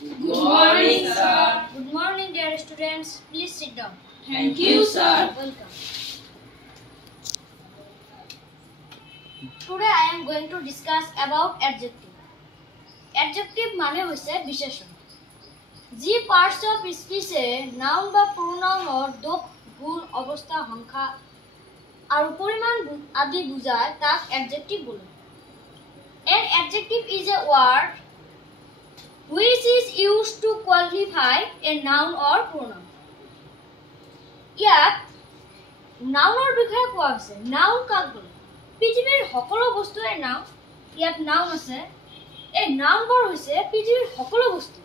Good morning, sir. Good morning, dear students. Please sit down. Thank you, sir. Welcome. Today I am going to discuss about adjective. Adjective মানে হৈছে বিশেষণ। যি parts of speech noun বা pronoun or দোষ গুণ অৱস্থা সংখ্যা আৰু পৰিমাণ আদি বুজায় তাক adjective বোলে। An adjective is a word which is used to qualify a noun or pronoun. ইয়াত নাউনৰ বিষয়ে কোৱা হৈছে। নাউন কাক বোলে? পৃথিৱীৰ সকলো বস্তুৰে নাম ইয়াত নাউন আছে। এই নাউনবোৰ হৈছে পৃথিৱীৰ সকলো বস্তু।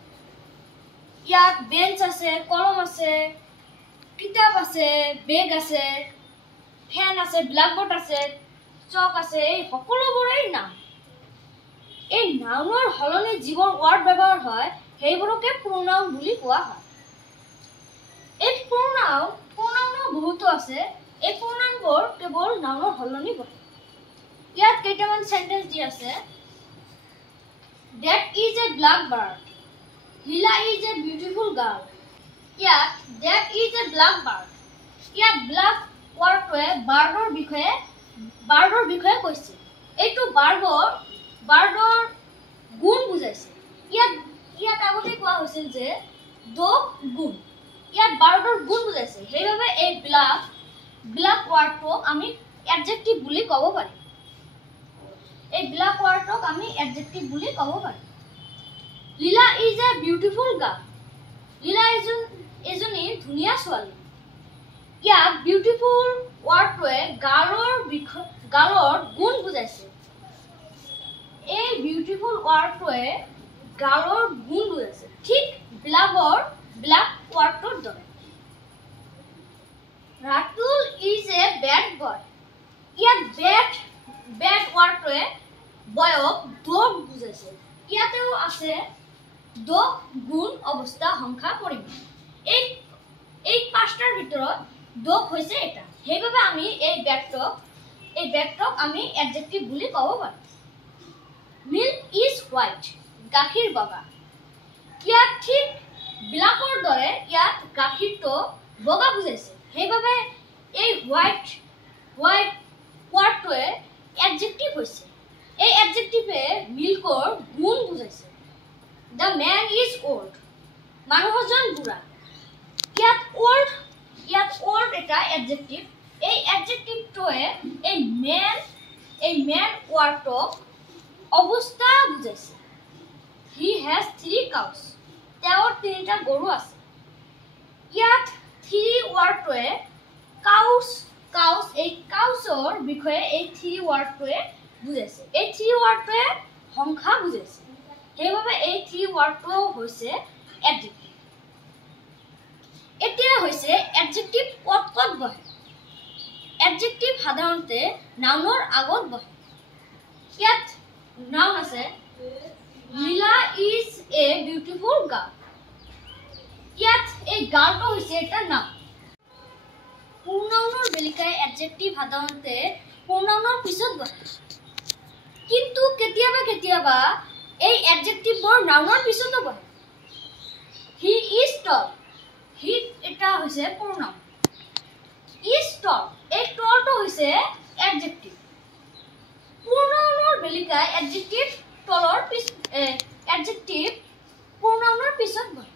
ইয়াত বেঞ্চ আছে, কলম আছে, কিতাপ আছে, বেগ আছে, ফেন আছে, ব্ল্যাকবোর্ড আছে, চক আছে, এই সকলোবোৰেই নাম। এই নাউনৰ হলনি যিবোৰ ওয়াৰ্ড ব্যৱহাৰ হয় সেইবোৰকে প্ৰোনাউন বুলি কোৱা হয়। এই প্ৰোনাউন বহুতো আছে। এই প্ৰোনাউনবোৰ কেৱল নাউনৰ হলনি বহে। ইয়াত কেইটামান সেন্টেন্স দি আছে। That is a black bird. Lila is a beautiful girl. ইয়াত that is a black bird. ইয়াত black ওয়াৰ্ডটোৱে বাৰ্ডৰ বিষয়ে কৈছে। এইটো বাৰ্ডৰ গুণ বুজাইছে। ইয়াত আগতে কোৱা হৈছিল যে দোষ গুণ। ইয়াত বাৰ্ডৰ গুণ বুজাইছে। সেইবাবে এই ব্ল্যাক ওয়াৰ্ডটোক আমি এডজেক্টিভ বুলি ক'ব পাৰিম। এই ব্ল্যাক ওয়াৰ্ডটোক আমি এডজেক্টিভ বুলি ক'ব পাৰিম। লীলা ইজ এ বিউটিফুল গাৰ্ল। লীলা এজনী ধুনীয়া ছোৱালী। ইয়াত বিউটিফুল ওয়াৰ্ডটোৱে গাৰ্লৰ গুণ বুজাইছে। এই বিউটিফুল ওয়াৰ্ডটোৱে গাৰ্লৰ গুণ বুজাইছে। ঠিক ব্ল্যাক ওয়াৰ্ডটোৰ দৰে। Ratul is a bad boy. ইয়াত ব্যাড ওয়াৰ্ডটোৱে বয়ক দোষ বুজাইছে। ইয়াতেও আছে দোষ গুণ অৱস্থা সংখ্যা পৰিমাণ। এই পাঁচটাৰ ভিতৰত দোষ হৈছে এটা। সেইবাবে আমি এই ব্যাগটোক আমি এডজেক্টিভ বুলি ক'ব পাৰোঁ। Milk is white. গাখীৰ বগা। ইয়াত ঠিক ব্ল্যাকৰ দৰে ইয়াত গাখীৰটো বগা বুজাইছে। সেইবাবে এই হোৱাইট ওয়াৰ্ডটোৱে এডজেক্টিভ হৈছে। এই এডজেক্টিভে মিল্কৰ গুণ বুজাইছে। The man is old. মানুহজন বুঢ়া। ইয়াত old এটা এডজেক্টিভ। এই এডজেক্টিভটোৱে এই ম্যান ওয়াৰ্ডটোক অৱস্থা বুজাইছে। He has 3 cows. তেওঁৰ 3টা গৰু আছে। ইয়াত 3 ওয়াৰ্ডটোৱে কাউচৰ বিষয়ে এই 3 ওয়াৰ্ডটোৱে বুজাইছে। এই 3 ওয়াৰ্ডটোৱে সংখ্যা বুজাইছে। সেইবাবে এই 3 ওয়াৰ্ডটো হৈছে এডজেক্টিভ। এতিয়া হৈছে এডজেক্টিভ ক'ত বহে। এডজেক্টিভ সাধাৰণতে নাউনৰ আগত বহে। ইয়াত নাউন আছে লীলা ইজ এ বিউটিফুল গাৰ্ল। ইয়াত এই গাৰ্লটো হৈছে এটা নাউন। প্ৰোনাউনৰ বেলিকায় এডজেক্টিভ সাধাৰণতে প্ৰোনাউনৰ পিছত বহে। কিন্তু কেতিয়াবা এই এডজেক্টিভবোৰ নাউনৰ পিছতো বহে। He is tall. হি এটা হৈছে প্ৰোনাউন। ইজ টল এই টলটো হৈছে এডজেক্টিভ। প্ৰোনাউনৰ বেলিকায় এডজেক্টিভ প্ৰোনাউনৰ পিছত বহে।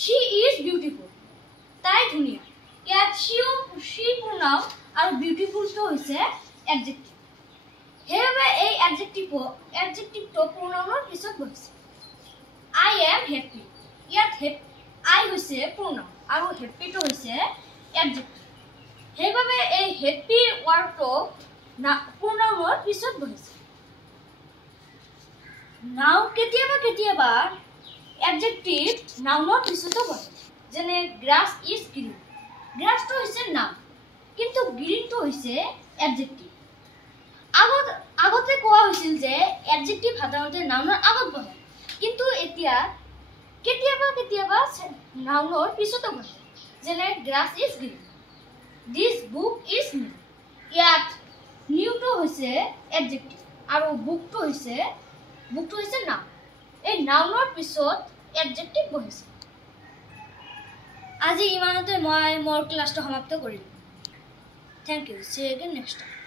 She is beautiful. তাই ধুনীয়া। ইয়াত she pronoun আৰু beautiful টো হৈছে adjective. সেইবাবে এই adjectiveটো pronounৰ পিছত বহিছে। I am happy. ইয়াত I হৈছে pronoun আৰু happy টো হৈছে adjective. সেইবাবে এই happy wordটো pronounৰ পিছত বহিছে। নাও কেতিয়াবা adjective নাউনৰ পিছতো বহে। যেনে grass is green. গ্ৰাছটো হৈছে নাউন কিন্তু গ্ৰীনটো হৈছে এডজেক্টিভ। আগতে কোৱা হৈছিল যে এডজেক্টিভ সাধাৰণতে নাউনৰ আগত বহে। কিন্তু এতিয়া কেতিয়াবা নাউনৰ পিছতো বহে। যেনে grass is green. This book is new. ইয়াত নিউটো হৈছে এডজেক্টিভ আৰু বুকটো হৈছে নাউন। এই নাউনৰ পিছত এডজেক্টিভ বহিছে আজি ইমানতে মই মোৰ ক্লাছটো সমাপ্ত কৰিলোঁ। Thank you, see you again next time.